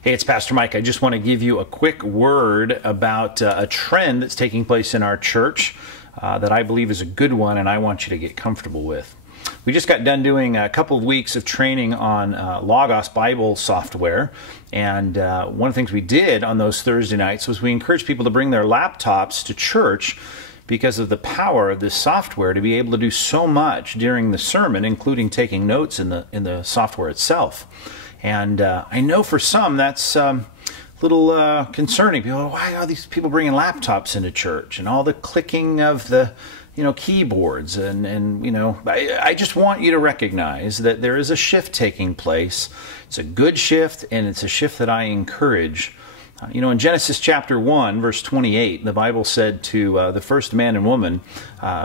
Hey, it's Pastor Mike. I just want to give you a quick word about a trend that's taking place in our church that I believe is a good one, and I want you to get comfortable with. We just got done doing a couple of weeks of training on Logos Bible software, and one of the things we did on those Thursday nights was we encouraged people to bring their laptops to church because of the power of this software to be able to do so much during the sermon, including taking notes in the software itself. And I know for some that's a little concerning. People, why are these people bringing laptops into church and all the clicking of the keyboards? And I just want you to recognize that there is a shift taking place. It's a good shift, and it's a shift that I encourage. In Genesis chapter 1, verse 28, the Bible said to the first man and woman,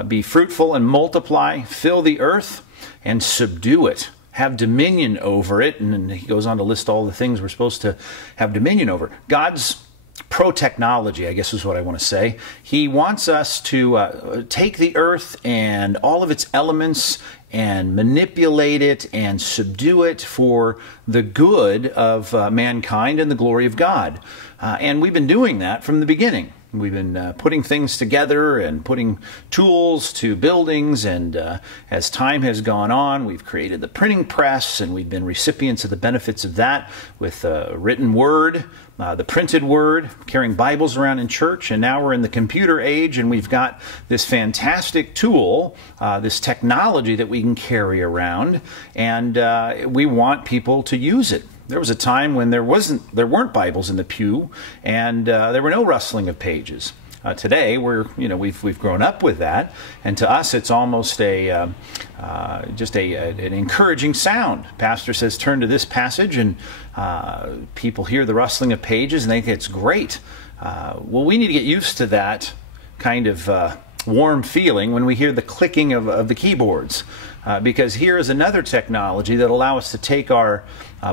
be fruitful and multiply, fill the earth and subdue it. Have dominion over it, and then he goes on to list all the things we're supposed to have dominion over. God's pro-technology, I guess is what I want to say. He wants us to take the earth and all of its elements and manipulate it and subdue it for the good of mankind and the glory of God. And we've been doing that from the beginning. We've been putting things together and putting tools to buildings, and as time has gone on, we've created the printing press, and we've been recipients of the benefits of that with written word, the printed word, carrying Bibles around in church, and now we're in the computer age, and we've got this fantastic tool, this technology that we can carry around, and we want people to use it. There was a time when there weren't Bibles in the pew, and there were no rustling of pages. Today, we've grown up with that, and to us, it's almost an encouraging sound. Pastor says, "Turn to this passage," and people hear the rustling of pages, and they think it's great. Well, we need to get used to that kind of warm feeling when we hear the clicking of the keyboards. Because here is another technology that allows us to take our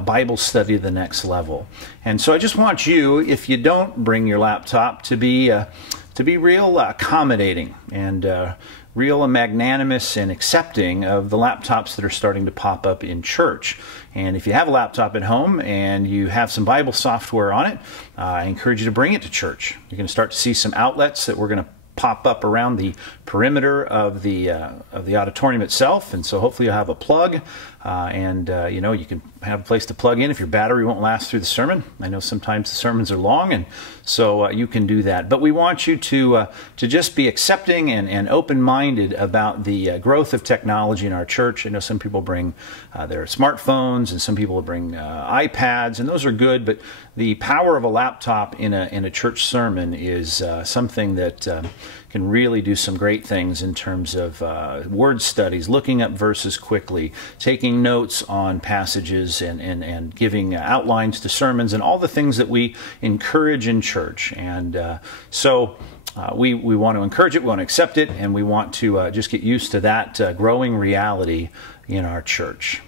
Bible study to the next level. And so I just want you, if you don't bring your laptop, to be real accommodating and real magnanimous and accepting of the laptops that are starting to pop up in church. And if you have a laptop at home and you have some Bible software on it, I encourage you to bring it to church. You're going to start to see some outlets that we're going to pop up around the perimeter of the auditorium itself, and so hopefully you'll have a plug, and you can have a place to plug in if your battery won't last through the sermon. I know sometimes the sermons are long, and so you can do that. But we want you to just be accepting and open-minded about the growth of technology in our church. I know some people bring their smartphones, and some people bring iPads, and those are good. But the power of a laptop in a church sermon is something that can really do some great things in terms of word studies, looking up verses quickly, taking notes on passages, and giving outlines to sermons, and all the things that we encourage in church. And so we want to encourage it, we want to accept it, and we want to just get used to that growing reality in our church.